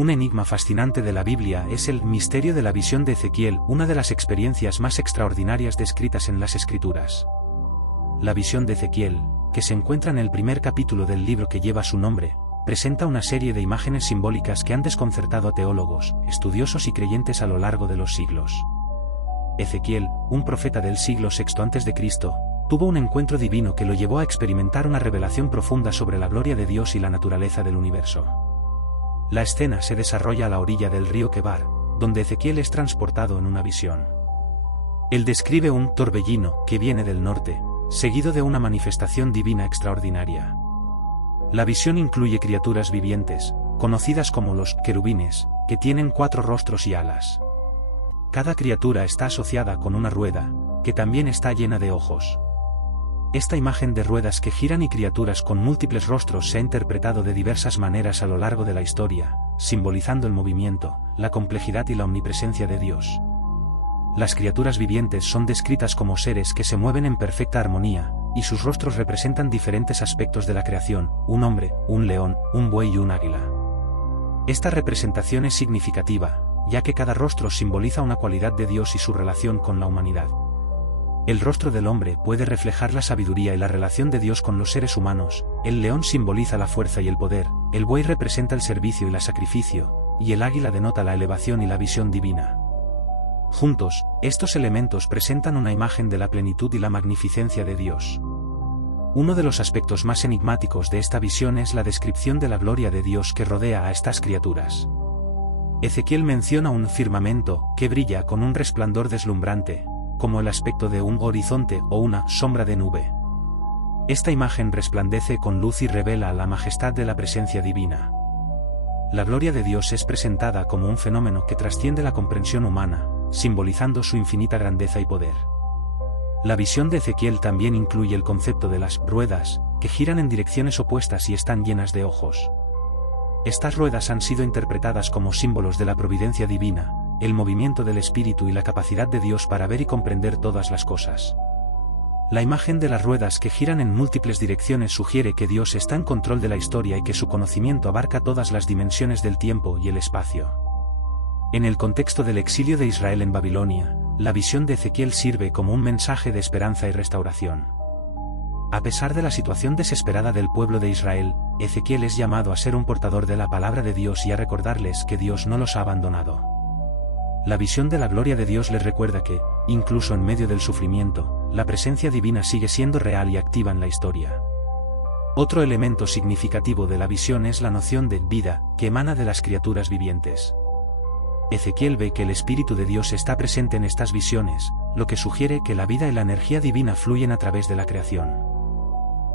Un enigma fascinante de la Biblia es el misterio de la visión de Ezequiel, una de las experiencias más extraordinarias descritas en las Escrituras. La visión de Ezequiel, que se encuentra en el primer capítulo del libro que lleva su nombre, presenta una serie de imágenes simbólicas que han desconcertado a teólogos, estudiosos y creyentes a lo largo de los siglos. Ezequiel, un profeta del siglo VI a.C., tuvo un encuentro divino que lo llevó a experimentar una revelación profunda sobre la gloria de Dios y la naturaleza del universo. La escena se desarrolla a la orilla del río Quebar, donde Ezequiel es transportado en una visión. Él describe un torbellino que viene del norte, seguido de una manifestación divina extraordinaria. La visión incluye criaturas vivientes, conocidas como los querubines, que tienen 4 rostros y alas. Cada criatura está asociada con una rueda, que también está llena de ojos. Esta imagen de ruedas que giran y criaturas con múltiples rostros se ha interpretado de diversas maneras a lo largo de la historia, simbolizando el movimiento, la complejidad y la omnipresencia de Dios. Las criaturas vivientes son descritas como seres que se mueven en perfecta armonía, y sus rostros representan diferentes aspectos de la creación: un hombre, un león, un buey y un águila. Esta representación es significativa, ya que cada rostro simboliza una cualidad de Dios y su relación con la humanidad. El rostro del hombre puede reflejar la sabiduría y la relación de Dios con los seres humanos, el león simboliza la fuerza y el poder, el buey representa el servicio y el sacrificio, y el águila denota la elevación y la visión divina. Juntos, estos elementos presentan una imagen de la plenitud y la magnificencia de Dios. Uno de los aspectos más enigmáticos de esta visión es la descripción de la gloria de Dios que rodea a estas criaturas. Ezequiel menciona un firmamento que brilla con un resplandor deslumbrante, como el aspecto de un horizonte o una sombra de nube. Esta imagen resplandece con luz y revela la majestad de la presencia divina. La gloria de Dios es presentada como un fenómeno que trasciende la comprensión humana, simbolizando su infinita grandeza y poder. La visión de Ezequiel también incluye el concepto de las ruedas, que giran en direcciones opuestas y están llenas de ojos. Estas ruedas han sido interpretadas como símbolos de la providencia divina, el movimiento del espíritu y la capacidad de Dios para ver y comprender todas las cosas. La imagen de las ruedas que giran en múltiples direcciones sugiere que Dios está en control de la historia y que su conocimiento abarca todas las dimensiones del tiempo y el espacio. En el contexto del exilio de Israel en Babilonia, la visión de Ezequiel sirve como un mensaje de esperanza y restauración. A pesar de la situación desesperada del pueblo de Israel, Ezequiel es llamado a ser un portador de la palabra de Dios y a recordarles que Dios no los ha abandonado. La visión de la gloria de Dios les recuerda que, incluso en medio del sufrimiento, la presencia divina sigue siendo real y activa en la historia. Otro elemento significativo de la visión es la noción de vida, que emana de las criaturas vivientes. Ezequiel ve que el Espíritu de Dios está presente en estas visiones, lo que sugiere que la vida y la energía divina fluyen a través de la creación.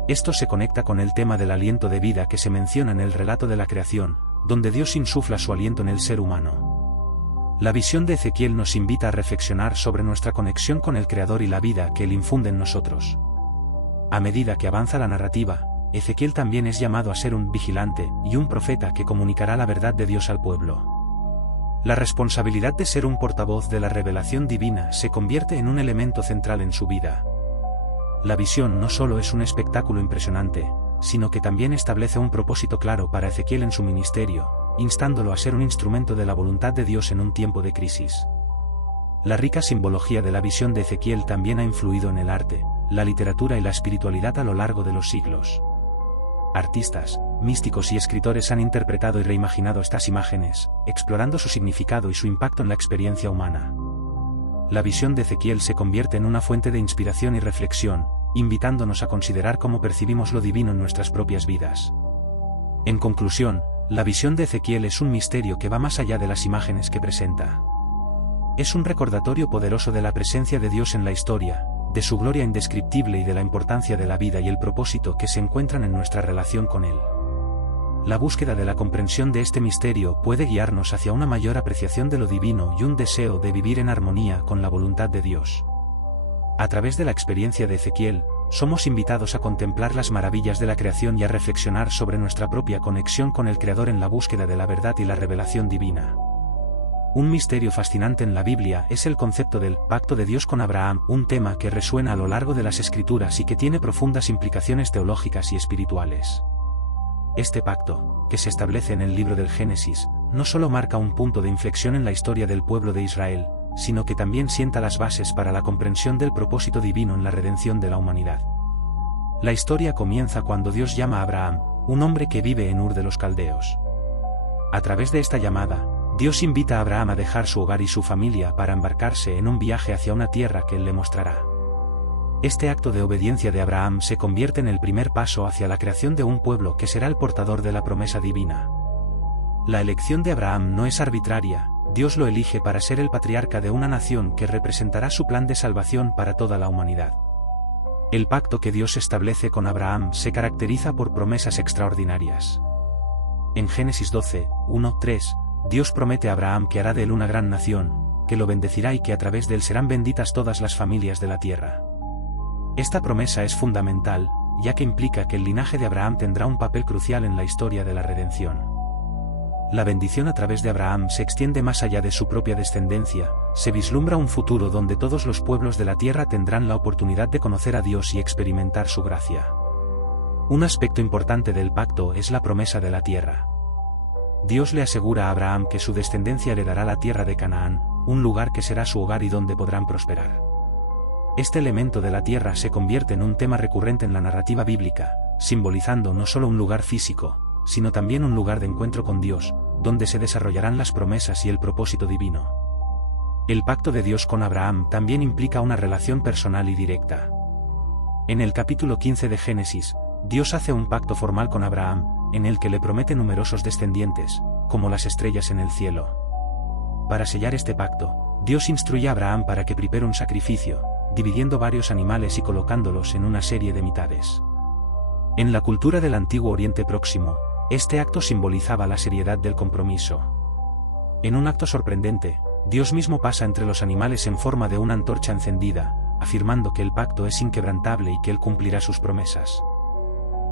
Esto se conecta con el tema del aliento de vida que se menciona en el relato de la creación, donde Dios insufla su aliento en el ser humano. La visión de Ezequiel nos invita a reflexionar sobre nuestra conexión con el Creador y la vida que Él infunde en nosotros. A medida que avanza la narrativa, Ezequiel también es llamado a ser un vigilante y un profeta que comunicará la verdad de Dios al pueblo. La responsabilidad de ser un portavoz de la revelación divina se convierte en un elemento central en su vida. La visión no solo es un espectáculo impresionante, sino que también establece un propósito claro para Ezequiel en su ministerio, instándolo a ser un instrumento de la voluntad de Dios en un tiempo de crisis. La rica simbología de la visión de Ezequiel también ha influido en el arte, la literatura y la espiritualidad a lo largo de los siglos. Artistas, místicos y escritores han interpretado y reimaginado estas imágenes, explorando su significado y su impacto en la experiencia humana. La visión de Ezequiel se convierte en una fuente de inspiración y reflexión, invitándonos a considerar cómo percibimos lo divino en nuestras propias vidas. En conclusión, la visión de Ezequiel es un misterio que va más allá de las imágenes que presenta. Es un recordatorio poderoso de la presencia de Dios en la historia, de su gloria indescriptible y de la importancia de la vida y el propósito que se encuentran en nuestra relación con Él. La búsqueda de la comprensión de este misterio puede guiarnos hacia una mayor apreciación de lo divino y un deseo de vivir en armonía con la voluntad de Dios. A través de la experiencia de Ezequiel, somos invitados a contemplar las maravillas de la creación y a reflexionar sobre nuestra propia conexión con el Creador en la búsqueda de la verdad y la revelación divina. Un misterio fascinante en la Biblia es el concepto del pacto de Dios con Abraham, un tema que resuena a lo largo de las Escrituras y que tiene profundas implicaciones teológicas y espirituales. Este pacto, que se establece en el libro del Génesis, no solo marca un punto de inflexión en la historia del pueblo de Israel, sino que también sienta las bases para la comprensión del propósito divino en la redención de la humanidad. La historia comienza cuando Dios llama a Abraham, un hombre que vive en Ur de los Caldeos. A través de esta llamada, Dios invita a Abraham a dejar su hogar y su familia para embarcarse en un viaje hacia una tierra que él le mostrará. Este acto de obediencia de Abraham se convierte en el primer paso hacia la creación de un pueblo que será el portador de la promesa divina. La elección de Abraham no es arbitraria, Dios lo elige para ser el patriarca de una nación que representará su plan de salvación para toda la humanidad. El pacto que Dios establece con Abraham se caracteriza por promesas extraordinarias. En Génesis 12, 1-3, Dios promete a Abraham que hará de él una gran nación, que lo bendecirá y que a través de él serán benditas todas las familias de la tierra. Esta promesa es fundamental, ya que implica que el linaje de Abraham tendrá un papel crucial en la historia de la redención. La bendición a través de Abraham se extiende más allá de su propia descendencia, se vislumbra un futuro donde todos los pueblos de la tierra tendrán la oportunidad de conocer a Dios y experimentar su gracia. Un aspecto importante del pacto es la promesa de la tierra. Dios le asegura a Abraham que su descendencia heredará la tierra de Canaán, un lugar que será su hogar y donde podrán prosperar. Este elemento de la tierra se convierte en un tema recurrente en la narrativa bíblica, simbolizando no solo un lugar físico, sino también un lugar de encuentro con Dios, donde se desarrollarán las promesas y el propósito divino. El pacto de Dios con Abraham también implica una relación personal y directa. En el capítulo 15 de Génesis, Dios hace un pacto formal con Abraham, en el que le promete numerosos descendientes, como las estrellas en el cielo. Para sellar este pacto, Dios instruye a Abraham para que prepare un sacrificio, dividiendo varios animales y colocándolos en una serie de mitades. En la cultura del Antiguo Oriente Próximo, este acto simbolizaba la seriedad del compromiso. En un acto sorprendente, Dios mismo pasa entre los animales en forma de una antorcha encendida, afirmando que el pacto es inquebrantable y que él cumplirá sus promesas.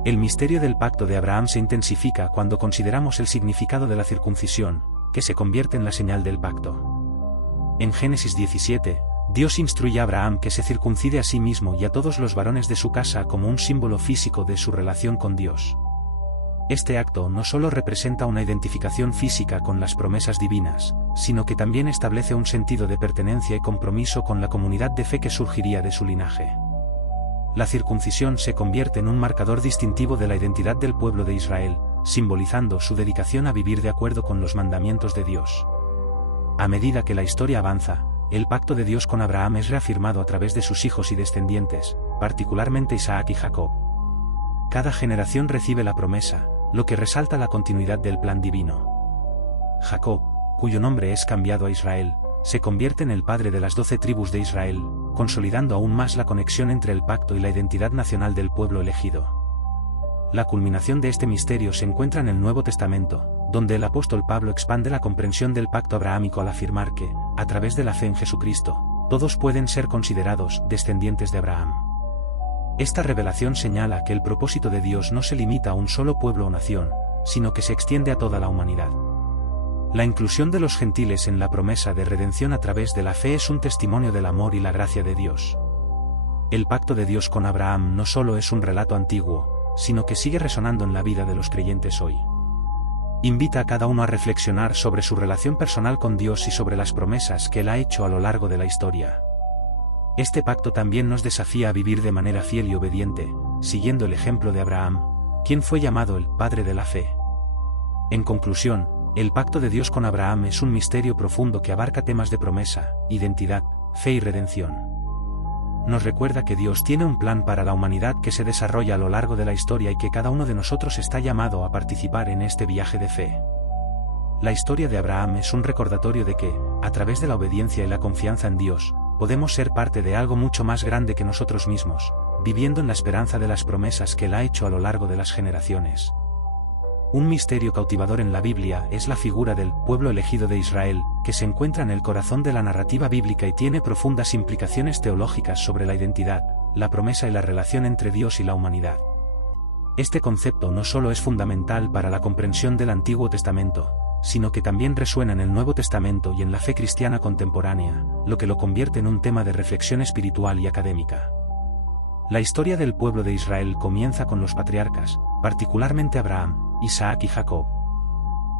El misterio del pacto de Abraham se intensifica cuando consideramos el significado de la circuncisión, que se convierte en la señal del pacto. En Génesis 17, Dios instruye a Abraham que se circuncide a sí mismo y a todos los varones de su casa como un símbolo físico de su relación con Dios. Este acto no solo representa una identificación física con las promesas divinas, sino que también establece un sentido de pertenencia y compromiso con la comunidad de fe que surgiría de su linaje. La circuncisión se convierte en un marcador distintivo de la identidad del pueblo de Israel, simbolizando su dedicación a vivir de acuerdo con los mandamientos de Dios. A medida que la historia avanza, el pacto de Dios con Abraham es reafirmado a través de sus hijos y descendientes, particularmente Isaac y Jacob. Cada generación recibe la promesa, lo que resalta la continuidad del plan divino. Jacob, cuyo nombre es cambiado a Israel, se convierte en el padre de las 12 tribus de Israel, consolidando aún más la conexión entre el pacto y la identidad nacional del pueblo elegido. La culminación de este misterio se encuentra en el Nuevo Testamento, donde el apóstol Pablo expande la comprensión del pacto abrahámico al afirmar que, a través de la fe en Jesucristo, todos pueden ser considerados descendientes de Abraham. Esta revelación señala que el propósito de Dios no se limita a un solo pueblo o nación, sino que se extiende a toda la humanidad. La inclusión de los gentiles en la promesa de redención a través de la fe es un testimonio del amor y la gracia de Dios. El pacto de Dios con Abraham no solo es un relato antiguo, sino que sigue resonando en la vida de los creyentes hoy. Invita a cada uno a reflexionar sobre su relación personal con Dios y sobre las promesas que Él ha hecho a lo largo de la historia. Este pacto también nos desafía a vivir de manera fiel y obediente, siguiendo el ejemplo de Abraham, quien fue llamado el padre de la fe. En conclusión, el pacto de Dios con Abraham es un misterio profundo que abarca temas de promesa, identidad, fe y redención. Nos recuerda que Dios tiene un plan para la humanidad que se desarrolla a lo largo de la historia y que cada uno de nosotros está llamado a participar en este viaje de fe. La historia de Abraham es un recordatorio de que, a través de la obediencia y la confianza en Dios, podemos ser parte de algo mucho más grande que nosotros mismos, viviendo en la esperanza de las promesas que Él ha hecho a lo largo de las generaciones. Un misterio cautivador en la Biblia es la figura del pueblo elegido de Israel, que se encuentra en el corazón de la narrativa bíblica y tiene profundas implicaciones teológicas sobre la identidad, la promesa y la relación entre Dios y la humanidad. Este concepto no solo es fundamental para la comprensión del Antiguo Testamento, sino que también resuena en el Nuevo Testamento y en la fe cristiana contemporánea, lo que lo convierte en un tema de reflexión espiritual y académica. La historia del pueblo de Israel comienza con los patriarcas, particularmente Abraham, Isaac y Jacob.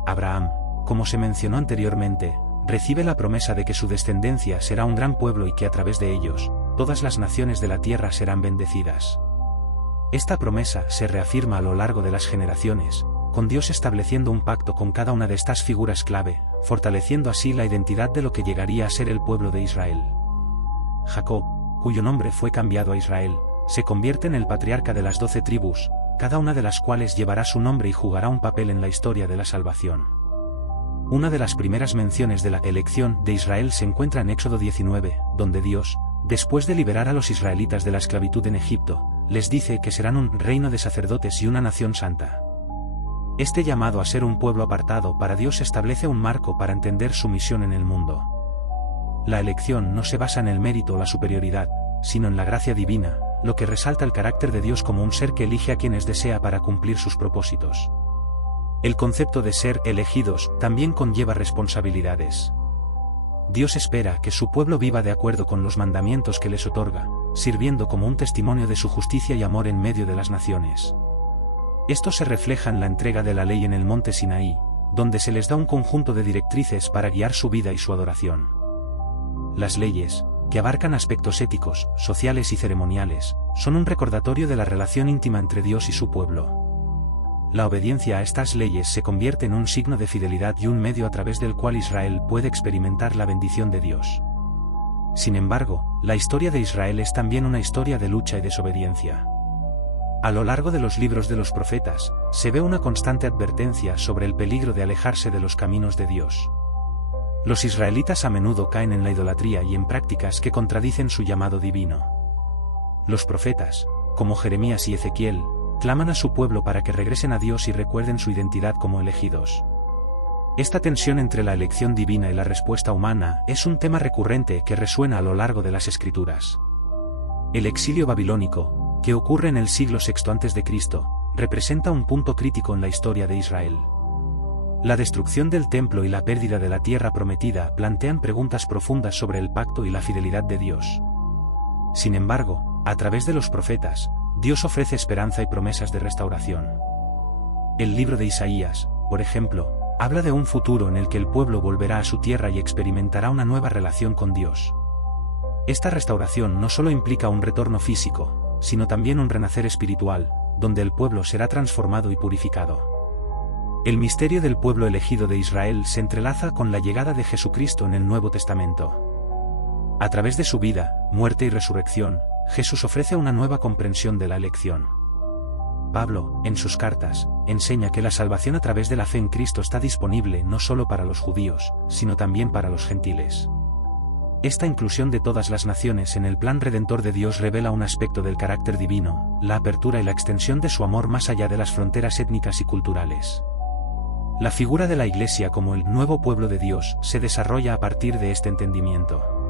Abraham, como se mencionó anteriormente, recibe la promesa de que su descendencia será un gran pueblo y que a través de ellos, todas las naciones de la tierra serán bendecidas. Esta promesa se reafirma a lo largo de las generaciones, con Dios estableciendo un pacto con cada una de estas figuras clave, fortaleciendo así la identidad de lo que llegaría a ser el pueblo de Israel. Jacob, cuyo nombre fue cambiado a Israel, se convierte en el patriarca de las 12 tribus, cada una de las cuales llevará su nombre y jugará un papel en la historia de la salvación. Una de las primeras menciones de la elección de Israel se encuentra en Éxodo 19, donde Dios, después de liberar a los israelitas de la esclavitud en Egipto, les dice que serán un reino de sacerdotes y una nación santa. Este llamado a ser un pueblo apartado para Dios establece un marco para entender su misión en el mundo. La elección no se basa en el mérito o la superioridad, sino en la gracia divina, lo que resalta el carácter de Dios como un ser que elige a quienes desea para cumplir sus propósitos. El concepto de ser elegidos también conlleva responsabilidades. Dios espera que su pueblo viva de acuerdo con los mandamientos que les otorga, sirviendo como un testimonio de su justicia y amor en medio de las naciones. Esto se refleja en la entrega de la ley en el monte Sinaí, donde se les da un conjunto de directrices para guiar su vida y su adoración. Las leyes, que abarcan aspectos éticos, sociales y ceremoniales, son un recordatorio de la relación íntima entre Dios y su pueblo. La obediencia a estas leyes se convierte en un signo de fidelidad y un medio a través del cual Israel puede experimentar la bendición de Dios. Sin embargo, la historia de Israel es también una historia de lucha y desobediencia. A lo largo de los libros de los profetas, se ve una constante advertencia sobre el peligro de alejarse de los caminos de Dios. Los israelitas a menudo caen en la idolatría y en prácticas que contradicen su llamado divino. Los profetas, como Jeremías y Ezequiel, claman a su pueblo para que regresen a Dios y recuerden su identidad como elegidos. Esta tensión entre la elección divina y la respuesta humana es un tema recurrente que resuena a lo largo de las Escrituras. El exilio babilónico, que ocurre en el siglo VI a.C., representa un punto crítico en la historia de Israel. La destrucción del templo y la pérdida de la tierra prometida plantean preguntas profundas sobre el pacto y la fidelidad de Dios. Sin embargo, a través de los profetas, Dios ofrece esperanza y promesas de restauración. El libro de Isaías, por ejemplo, habla de un futuro en el que el pueblo volverá a su tierra y experimentará una nueva relación con Dios. Esta restauración no solo implica un retorno físico, sino también un renacer espiritual, donde el pueblo será transformado y purificado. El misterio del pueblo elegido de Israel se entrelaza con la llegada de Jesucristo en el Nuevo Testamento. A través de su vida, muerte y resurrección, Jesús ofrece una nueva comprensión de la elección. Pablo, en sus cartas, enseña que la salvación a través de la fe en Cristo está disponible no solo para los judíos, sino también para los gentiles. Esta inclusión de todas las naciones en el plan redentor de Dios revela un aspecto del carácter divino, la apertura y la extensión de su amor más allá de las fronteras étnicas y culturales. La figura de la Iglesia como el nuevo pueblo de Dios se desarrolla a partir de este entendimiento.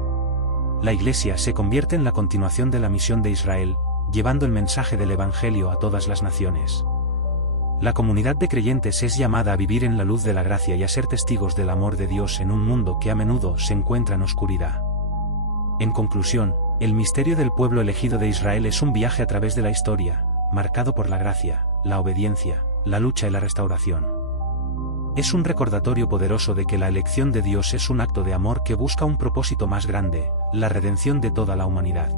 La Iglesia se convierte en la continuación de la misión de Israel, llevando el mensaje del Evangelio a todas las naciones. La comunidad de creyentes es llamada a vivir en la luz de la gracia y a ser testigos del amor de Dios en un mundo que a menudo se encuentra en oscuridad. En conclusión, el misterio del pueblo elegido de Israel es un viaje a través de la historia, marcado por la gracia, la obediencia, la lucha y la restauración. Es un recordatorio poderoso de que la elección de Dios es un acto de amor que busca un propósito más grande, la redención de toda la humanidad.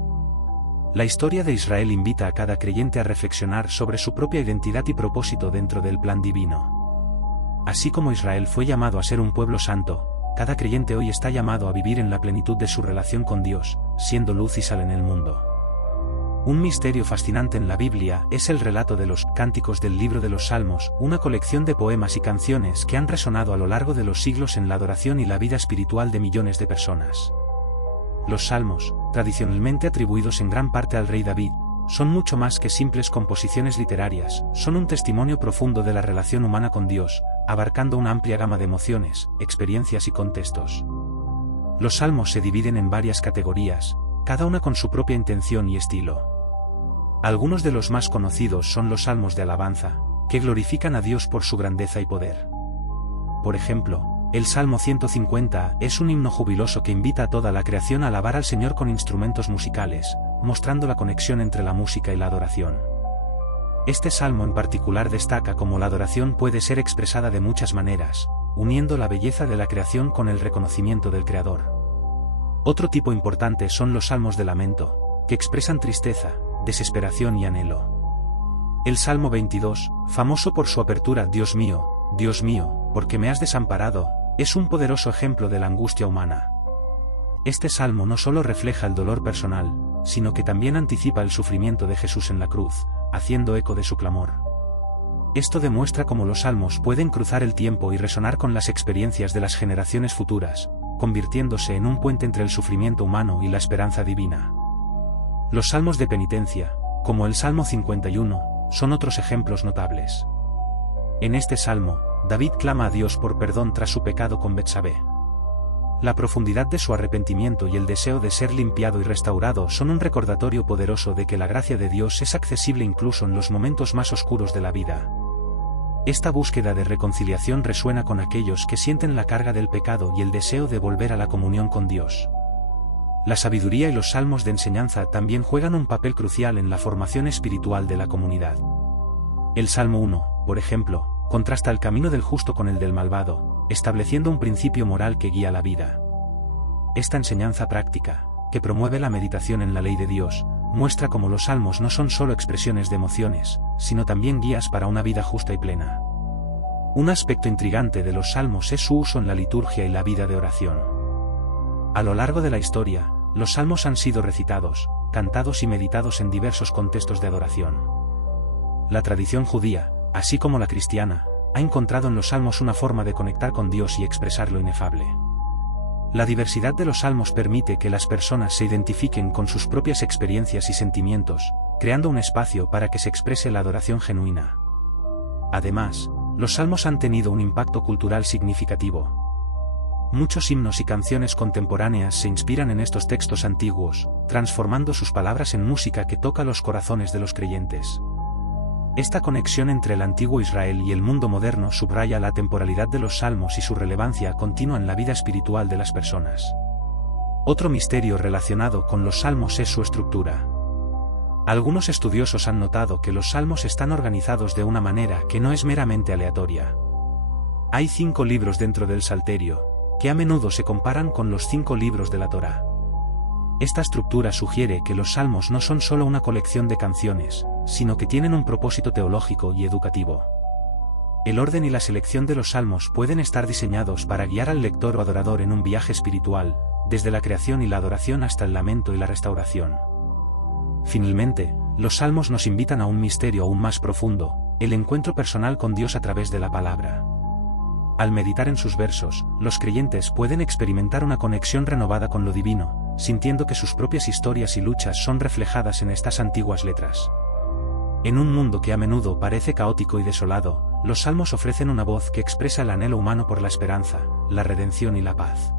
La historia de Israel invita a cada creyente a reflexionar sobre su propia identidad y propósito dentro del plan divino. Así como Israel fue llamado a ser un pueblo santo, cada creyente hoy está llamado a vivir en la plenitud de su relación con Dios, siendo luz y sal en el mundo. Un misterio fascinante en la Biblia es el relato de los Cánticos del Libro de los Salmos, una colección de poemas y canciones que han resonado a lo largo de los siglos en la adoración y la vida espiritual de millones de personas. Los Salmos, tradicionalmente atribuidos en gran parte al rey David, son mucho más que simples composiciones literarias, son un testimonio profundo de la relación humana con Dios, abarcando una amplia gama de emociones, experiencias y contextos. Los Salmos se dividen en varias categorías, cada una con su propia intención y estilo. Algunos de los más conocidos son los salmos de alabanza, que glorifican a Dios por su grandeza y poder. Por ejemplo, el Salmo 150 es un himno jubiloso que invita a toda la creación a alabar al Señor con instrumentos musicales, mostrando la conexión entre la música y la adoración. Este salmo en particular destaca cómo la adoración puede ser expresada de muchas maneras, uniendo la belleza de la creación con el reconocimiento del Creador. Otro tipo importante son los salmos de lamento, que expresan tristeza, desesperación y anhelo. El Salmo 22, famoso por su apertura Dios mío, ¿por qué me has desamparado?, es un poderoso ejemplo de la angustia humana. Este salmo no solo refleja el dolor personal, sino que también anticipa el sufrimiento de Jesús en la cruz, haciendo eco de su clamor. Esto demuestra cómo los salmos pueden cruzar el tiempo y resonar con las experiencias de las generaciones futuras, convirtiéndose en un puente entre el sufrimiento humano y la esperanza divina. Los salmos de penitencia, como el Salmo 51, son otros ejemplos notables. En este salmo, David clama a Dios por perdón tras su pecado con Betsabé. La profundidad de su arrepentimiento y el deseo de ser limpiado y restaurado son un recordatorio poderoso de que la gracia de Dios es accesible incluso en los momentos más oscuros de la vida. Esta búsqueda de reconciliación resuena con aquellos que sienten la carga del pecado y el deseo de volver a la comunión con Dios. La sabiduría y los salmos de enseñanza también juegan un papel crucial en la formación espiritual de la comunidad. El Salmo 1, por ejemplo, contrasta el camino del justo con el del malvado, estableciendo un principio moral que guía la vida. Esta enseñanza práctica, que promueve la meditación en la ley de Dios, muestra cómo los salmos no son solo expresiones de emociones, sino también guías para una vida justa y plena. Un aspecto intrigante de los salmos es su uso en la liturgia y la vida de oración. A lo largo de la historia, los salmos han sido recitados, cantados y meditados en diversos contextos de adoración. La tradición judía, así como la cristiana, ha encontrado en los salmos una forma de conectar con Dios y expresar lo inefable. La diversidad de los salmos permite que las personas se identifiquen con sus propias experiencias y sentimientos, creando un espacio para que se exprese la adoración genuina. Además, los salmos han tenido un impacto cultural significativo. Muchos himnos y canciones contemporáneas se inspiran en estos textos antiguos, transformando sus palabras en música que toca los corazones de los creyentes. Esta conexión entre el antiguo Israel y el mundo moderno subraya la temporalidad de los salmos y su relevancia continua en la vida espiritual de las personas. Otro misterio relacionado con los salmos es su estructura. Algunos estudiosos han notado que los salmos están organizados de una manera que no es meramente aleatoria. Hay 5 libros dentro del Salterio, que a menudo se comparan con los 5 libros de la Torá. Esta estructura sugiere que los salmos no son solo una colección de canciones, sino que tienen un propósito teológico y educativo. El orden y la selección de los salmos pueden estar diseñados para guiar al lector o adorador en un viaje espiritual, desde la creación y la adoración hasta el lamento y la restauración. Finalmente, los salmos nos invitan a un misterio aún más profundo, el encuentro personal con Dios a través de la palabra. Al meditar en sus versos, los creyentes pueden experimentar una conexión renovada con lo divino, sintiendo que sus propias historias y luchas son reflejadas en estas antiguas letras. En un mundo que a menudo parece caótico y desolado, los salmos ofrecen una voz que expresa el anhelo humano por la esperanza, la redención y la paz.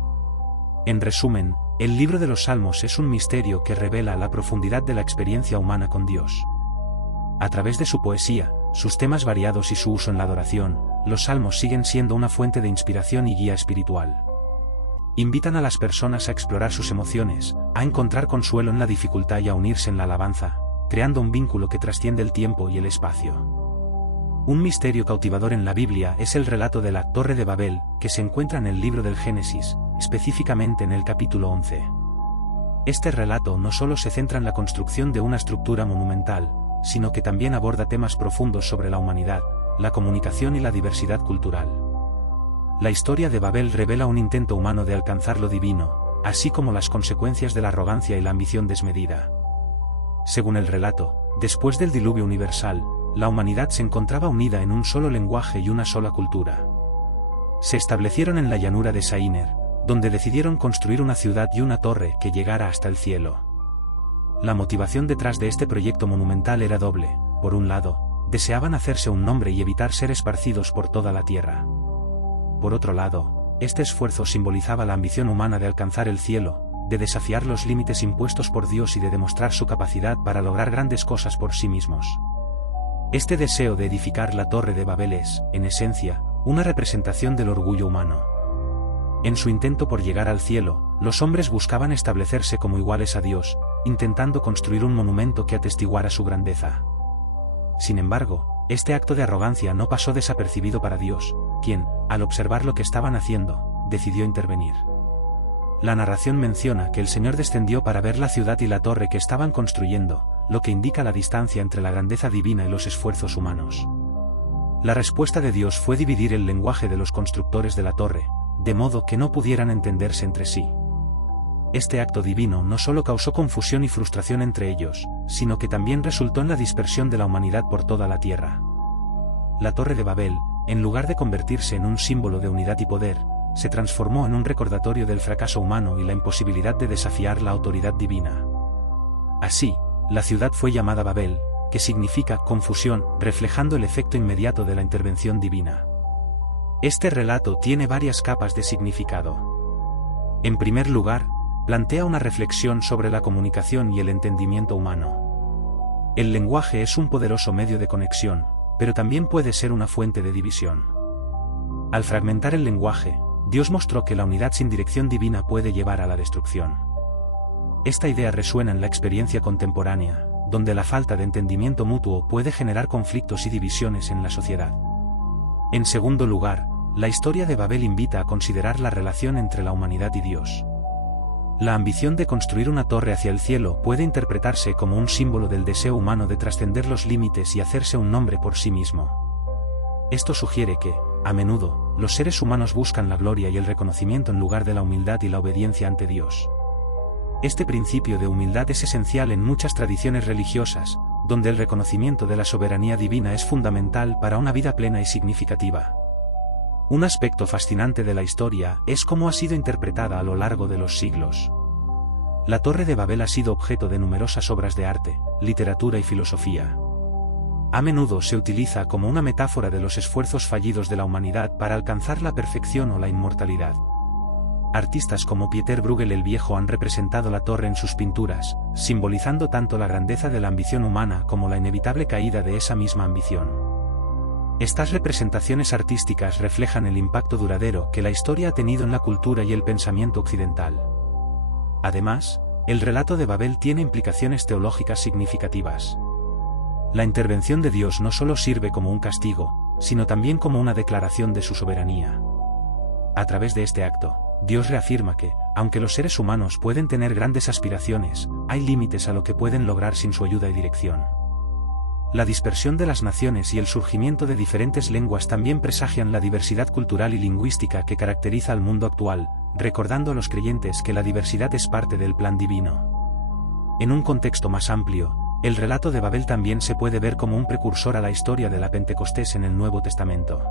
En resumen, el libro de los salmos es un misterio que revela la profundidad de la experiencia humana con Dios. A través de su poesía, sus temas variados y su uso en la adoración, los salmos siguen siendo una fuente de inspiración y guía espiritual. Invitan a las personas a explorar sus emociones, a encontrar consuelo en la dificultad y a unirse en la alabanza, creando un vínculo que trasciende el tiempo y el espacio. Un misterio cautivador en la Biblia es el relato de la Torre de Babel, que se encuentra en el libro del Génesis, específicamente en el capítulo 11. Este relato no solo se centra en la construcción de una estructura monumental, sino que también aborda temas profundos sobre la humanidad, la comunicación y la diversidad cultural. La historia de Babel revela un intento humano de alcanzar lo divino, así como las consecuencias de la arrogancia y la ambición desmedida. Según el relato, después del diluvio universal, la humanidad se encontraba unida en un solo lenguaje y una sola cultura. Se establecieron en la llanura de Saíner, donde decidieron construir una ciudad y una torre que llegara hasta el cielo. La motivación detrás de este proyecto monumental era doble. Por un lado, deseaban hacerse un nombre y evitar ser esparcidos por toda la tierra. Por otro lado, este esfuerzo simbolizaba la ambición humana de alcanzar el cielo, de desafiar los límites impuestos por Dios y de demostrar su capacidad para lograr grandes cosas por sí mismos. Este deseo de edificar la Torre de Babel es, en esencia, una representación del orgullo humano. En su intento por llegar al cielo, los hombres buscaban establecerse como iguales a Dios, intentando construir un monumento que atestiguara su grandeza. Sin embargo, este acto de arrogancia no pasó desapercibido para Dios, quien, al observar lo que estaban haciendo, decidió intervenir. La narración menciona que el Señor descendió para ver la ciudad y la torre que estaban construyendo, lo que indica la distancia entre la grandeza divina y los esfuerzos humanos. La respuesta de Dios fue dividir el lenguaje de los constructores de la torre, de modo que no pudieran entenderse entre sí. Este acto divino no solo causó confusión y frustración entre ellos, sino que también resultó en la dispersión de la humanidad por toda la tierra. La Torre de Babel, en lugar de convertirse en un símbolo de unidad y poder, se transformó en un recordatorio del fracaso humano y la imposibilidad de desafiar la autoridad divina. Así, la ciudad fue llamada Babel, que significa confusión, reflejando el efecto inmediato de la intervención divina. Este relato tiene varias capas de significado. En primer lugar, plantea una reflexión sobre la comunicación y el entendimiento humano. El lenguaje es un poderoso medio de conexión, pero también puede ser una fuente de división. Al fragmentar el lenguaje, Dios mostró que la unidad sin dirección divina puede llevar a la destrucción. Esta idea resuena en la experiencia contemporánea, donde la falta de entendimiento mutuo puede generar conflictos y divisiones en la sociedad. En segundo lugar, la historia de Babel invita a considerar la relación entre la humanidad y Dios. La ambición de construir una torre hacia el cielo puede interpretarse como un símbolo del deseo humano de trascender los límites y hacerse un nombre por sí mismo. Esto sugiere que, a menudo, los seres humanos buscan la gloria y el reconocimiento en lugar de la humildad y la obediencia ante Dios. Este principio de humildad es esencial en muchas tradiciones religiosas, donde el reconocimiento de la soberanía divina es fundamental para una vida plena y significativa. Un aspecto fascinante de la historia es cómo ha sido interpretada a lo largo de los siglos. La Torre de Babel ha sido objeto de numerosas obras de arte, literatura y filosofía. A menudo se utiliza como una metáfora de los esfuerzos fallidos de la humanidad para alcanzar la perfección o la inmortalidad. Artistas como Pieter Bruegel el Viejo han representado la torre en sus pinturas, simbolizando tanto la grandeza de la ambición humana como la inevitable caída de esa misma ambición. Estas representaciones artísticas reflejan el impacto duradero que la historia ha tenido en la cultura y el pensamiento occidental. Además, el relato de Babel tiene implicaciones teológicas significativas. La intervención de Dios no solo sirve como un castigo, sino también como una declaración de su soberanía. A través de este acto, Dios reafirma que, aunque los seres humanos pueden tener grandes aspiraciones, hay límites a lo que pueden lograr sin su ayuda y dirección. La dispersión de las naciones y el surgimiento de diferentes lenguas también presagian la diversidad cultural y lingüística que caracteriza al mundo actual, recordando a los creyentes que la diversidad es parte del plan divino. En un contexto más amplio, el relato de Babel también se puede ver como un precursor a la historia de la Pentecostés en el Nuevo Testamento.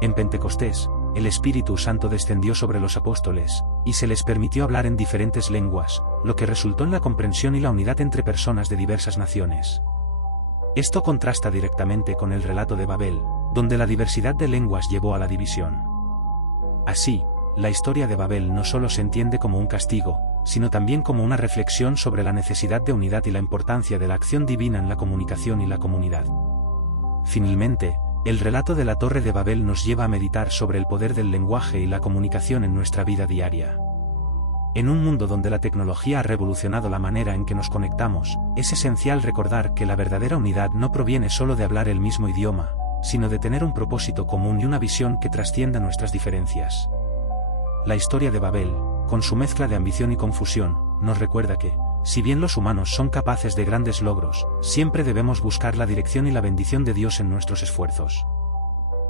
En Pentecostés, el Espíritu Santo descendió sobre los apóstoles, y se les permitió hablar en diferentes lenguas, lo que resultó en la comprensión y la unidad entre personas de diversas naciones. Esto contrasta directamente con el relato de Babel, donde la diversidad de lenguas llevó a la división. Así, la historia de Babel no solo se entiende como un castigo, sino también como una reflexión sobre la necesidad de unidad y la importancia de la acción divina en la comunicación y la comunidad. Finalmente, el relato de la Torre de Babel nos lleva a meditar sobre el poder del lenguaje y la comunicación en nuestra vida diaria. En un mundo donde la tecnología ha revolucionado la manera en que nos conectamos, es esencial recordar que la verdadera unidad no proviene solo de hablar el mismo idioma, sino de tener un propósito común y una visión que trascienda nuestras diferencias. La historia de Babel, con su mezcla de ambición y confusión, nos recuerda que, si bien los humanos son capaces de grandes logros, siempre debemos buscar la dirección y la bendición de Dios en nuestros esfuerzos.